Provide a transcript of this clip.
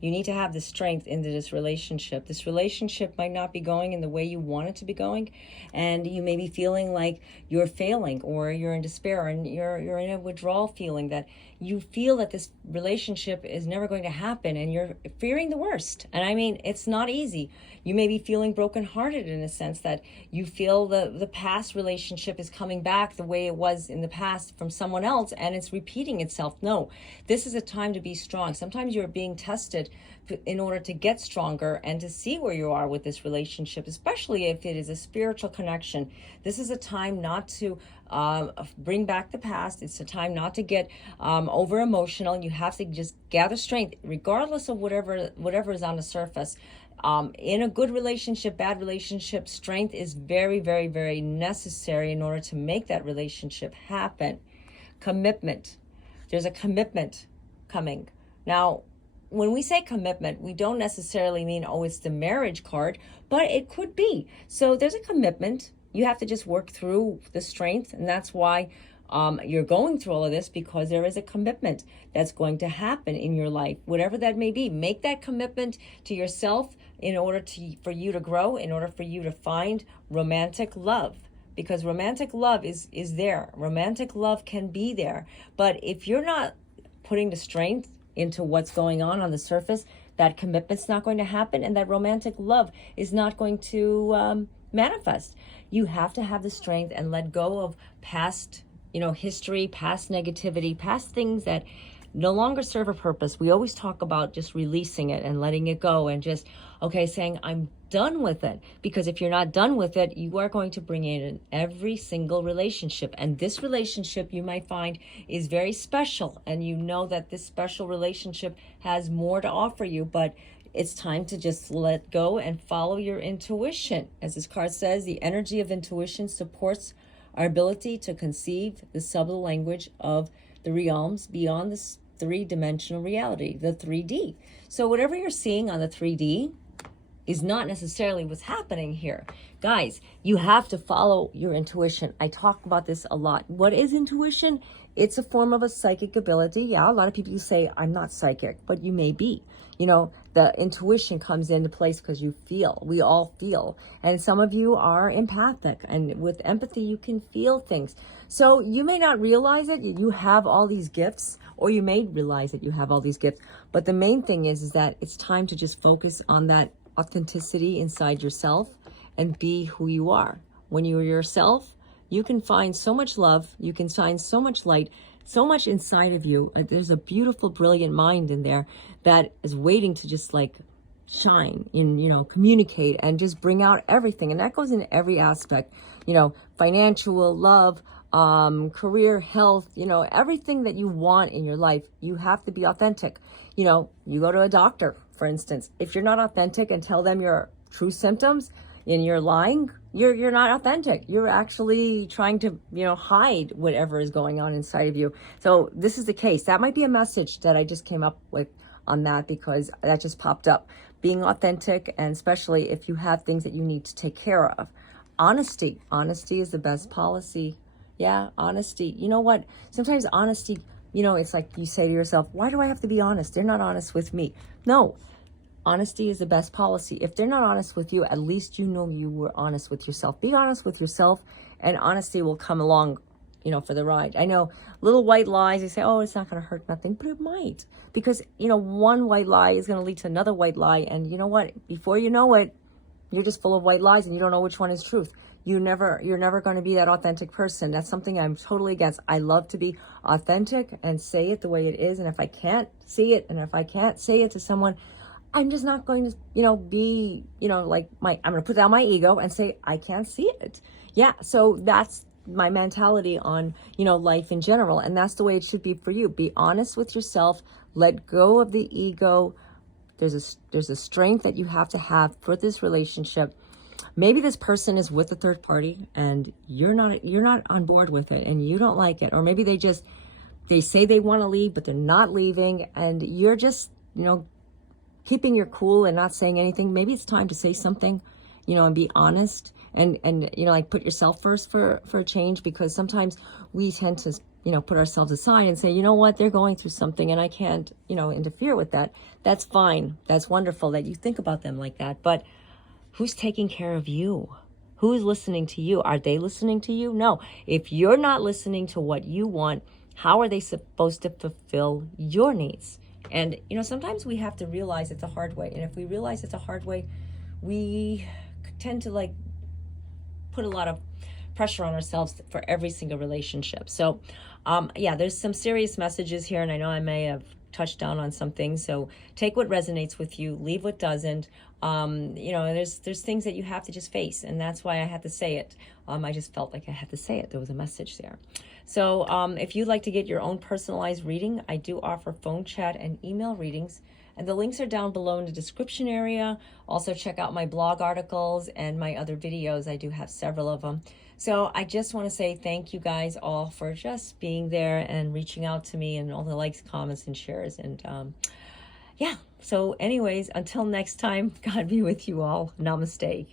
You need to have the strength into this relationship. This relationship might not be going in the way you want it to be going, and you may be feeling like you're failing, or you're in despair, and you're in a withdrawal feeling, that you feel that this relationship is never going to happen, and you're fearing the worst. And I mean, it's not easy. You may be feeling brokenhearted in a sense that you feel the past relationship is coming back the way it was in the past from someone else, and it's repeating itself. No, this is a time to be strong. Sometimes you're being tested in order to get stronger and to see where you are with this relationship, especially if it is a spiritual connection. This is a time not to bring back the past. It's a time not to get over emotional. You have to just gather strength, regardless of whatever is on the surface. In a good relationship, bad relationship, strength is very, very, very necessary in order to make that relationship happen. Commitment. There's a commitment coming. Now, when we say commitment, we don't necessarily mean, oh, it's the marriage card, but it could be. So there's a commitment. You have to just work through the strength, and that's why you're going through all of this, because there is a commitment that's going to happen in your life, whatever that may be. Make that commitment to yourself in order for you to grow, in order for you to find romantic love. Because romantic love is there. Romantic love can be there. But if you're not putting the strength into what's going on the surface, that commitment's not going to happen, and that romantic love is not going to manifest. You have to have the strength and let go of past, history, past negativity, past things that no longer serve a purpose. We always talk about just releasing it and letting it go, and just, saying, I'm done with it. Because if you're not done with it, you are going to bring it in every single relationship. And this relationship, you might find, is very special. And you know that this special relationship has more to offer you, but it's time to just let go and follow your intuition. As this card says, the energy of intuition supports our ability to conceive the subtle language of the realms beyond this three-dimensional reality, the 3D. So whatever you're seeing on the 3D is not necessarily what's happening here. Guys, you have to follow your intuition. I talk about this a lot. What is intuition? It's a form of a psychic ability. Yeah, a lot of people say, I'm not psychic, but you may be. The intuition comes into place because you feel. We all feel. And some of you are empathic, and with empathy, you can feel things. So you may not realize it. You have all these gifts, or you may realize that you have all these gifts. But the main thing is that it's time to just focus on that authenticity inside yourself and be who you are. When you're yourself, you can find so much love. You can find so much light, so much inside of you. There's a beautiful, brilliant mind in there that is waiting to just shine and, communicate and just bring out everything. And that goes in every aspect, financial, love, career, health, everything that you want in your life. You have to be authentic. You go to a doctor, for instance. If you're not authentic and tell them your true symptoms and you're lying, you're not authentic. You're actually trying to, hide whatever is going on inside of you. So this is the case. That might be a message that I just came up with on that, because that just popped up. Being authentic, and especially if you have things that you need to take care of. Honesty is the best policy. Yeah, honesty. You know what? Sometimes honesty, it's like you say to yourself, why do I have to be honest? They're not honest with me. No, honesty is the best policy. If they're not honest with you, at least you know you were honest with yourself. Be honest with yourself, and honesty will come along, for the ride. I know little white lies, they say, oh, it's not going to hurt nothing, but it might. Because, one white lie is going to lead to another white lie. And you know what? Before you know it, you're just full of white lies and you don't know which one is truth. You're never going to be that authentic person. That's something I'm totally against. I love to be authentic and say it the way it is. And if I can't see it, and if I can't say it to someone, I'm just not going to, be, I'm going to put down my ego and say, I can't see it. Yeah. So that's my mentality on, life in general. And that's the way it should be for you. Be honest with yourself. Let go of the ego. There's a strength that you have to have for this relationship. Maybe this person is with a third party and you're not on board with it and you don't like it. Or maybe they say they want to leave, but they're not leaving, and you're just, keeping your cool and not saying anything. Maybe it's time to say something, and be honest and put yourself first for a change, because sometimes we tend to put ourselves aside and say, you know what, they're going through something and I can't, interfere with that. That's fine. That's wonderful that you think about them like that. But who's taking care of you? Who's listening to you? Are they listening to you? No. If you're not listening to what you want, how are they supposed to fulfill your needs? And, sometimes we have to realize it's a hard way. And if we realize it's a hard way, we tend to put a lot of pressure on ourselves for every single relationship. So, there's some serious messages here, and I know I may have touched down on some things. So take what resonates with you, leave what doesn't. There's things that you have to just face, and that's why I had to say it. I just felt like I had to say it. There was a message there. So if you'd like to get your own personalized reading, I do offer phone chat and email readings. And the links are down below in the description area. Also check out my blog articles and my other videos. I do have several of them. So I just want to say thank you guys all for just being there and reaching out to me and all the likes, comments, and shares. And so anyways, until next time, God be with you all. Namaste.